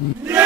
No!